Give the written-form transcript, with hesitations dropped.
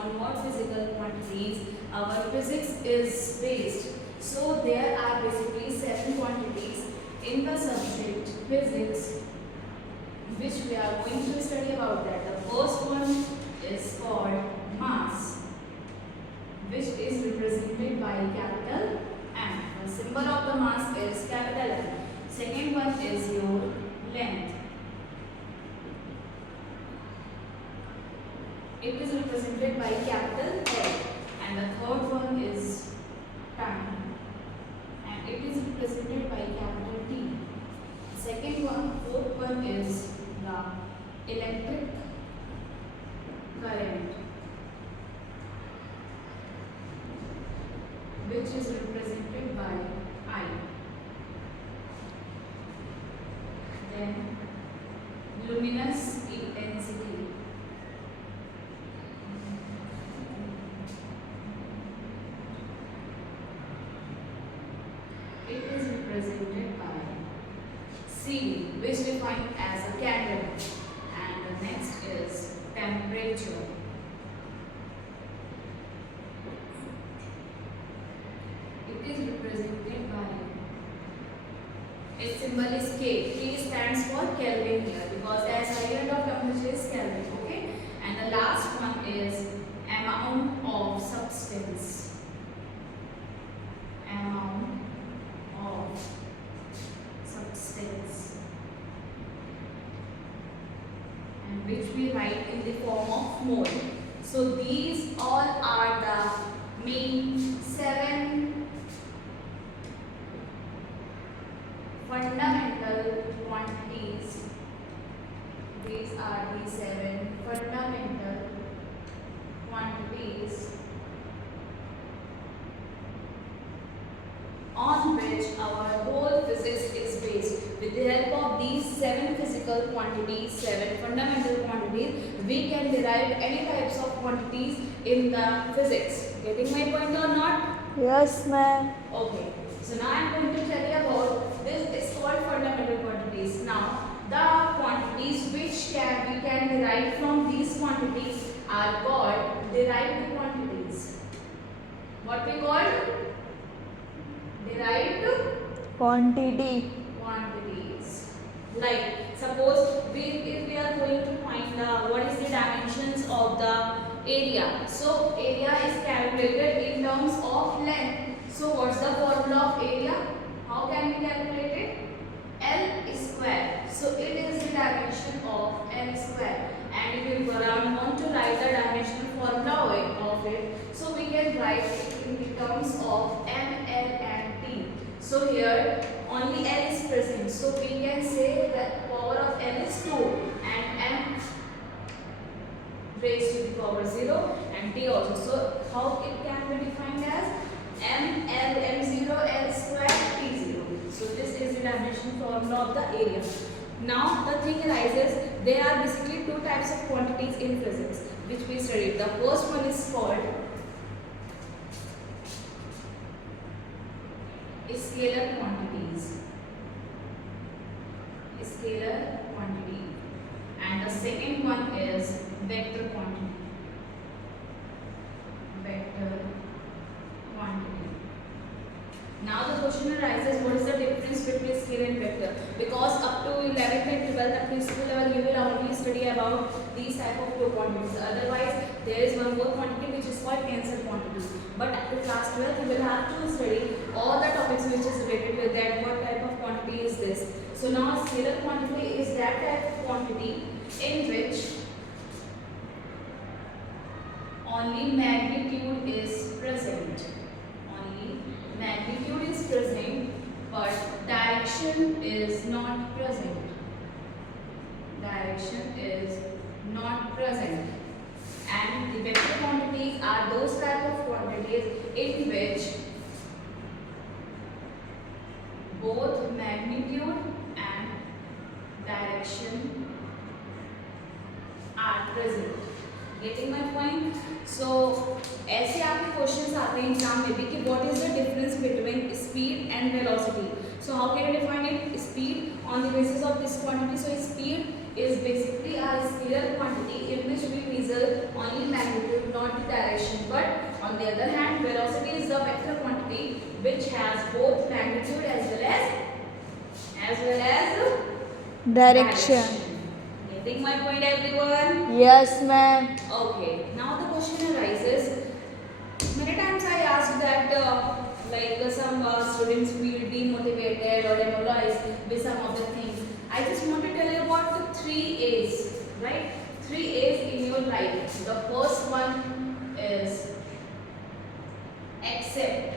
on what physical quantities our physics is based. So there are basically 7 quantities in the subject physics which we are going to study about that. The first one is called mass, which is represented by capital M. The symbol of the mass is capital M. Second one is your length. It is represented by capital L. And the third one is time, and it is represented by capital T. Second one, fourth one is the electric current, which is represented by I. Then luminous intensity, it is represented by C, which defined as a candle. And the next is temperature. It is represented by, its symbol is K. K stands for Kelvin here, because as unit of temperature is Kelvin. Okay. And the last one is amount of substance. Amount of substance, and which we write in the form of mole. So these all are the main 7 fundamental quantities. These are the 7 fundamental quantities on which our whole physics is based. With the help of these 7 physical quantities, 7 fundamental quantities, we can derive any types of quantities in the physics. Getting my point or not? Yes, ma'am. Okay. So now I am going to tell you about this is called fundamental quantities. Now the quantities which we can derive from these quantities are called derived quantities. What we call? Derived Quantity. quantities. Like suppose if we are going to find what is the dimensions of the area. So area is calculated in terms of length. So what's the formula of area? How can we calculate it? L square. So it is the dimension of L square. And if you want to write the dimensional formula of it, so we can write it in the terms of M, L and T. So here only L is present. So we can say that power of L is 2 and M raised to the power 0 and T also. So how it can be defined as M, L, M0, L square, T0. So this is the dimension formula of the area. Now the thing arises, there are basically 2 types of quantities in physics which we studied. The first one is called scalar quantities. Scalar quantity. And the second one is vector quantity. Vector quantity. Now the question arises, what is the difference between scalar and vector? Because up to 11th and 12th at preschool level you will only study about these type of 2 quantities. Otherwise there is one more quantity which is called tensor quantity. But up to class 12th you will have to study all the topics which is related with that. What type of quantity is this? So now scalar quantity is that type of quantity in which only magnitude is present. Only magnitude is present, but direction is not present. Direction is not present. And the vector quantities are those type of quantities in which both magnitude and direction are present. Getting my point? So ऐसे आपके questions आते हैं exam में भी कि what is the difference between speed and velocity. So how can you define it? Speed on the basis of this quantity. So speed is basically a scalar quantity in which we measure only magnitude, not the On the other hand, velocity is the vector quantity which has both magnitude as well as Direction. Getting my point, everyone? Yes, ma'am. Okay. Now the question arises. Many times I asked that some students feel demotivated or demoralized with some of the things. I just want to tell you about the 3 A's, right? 3 A's in your life. The first one is accept.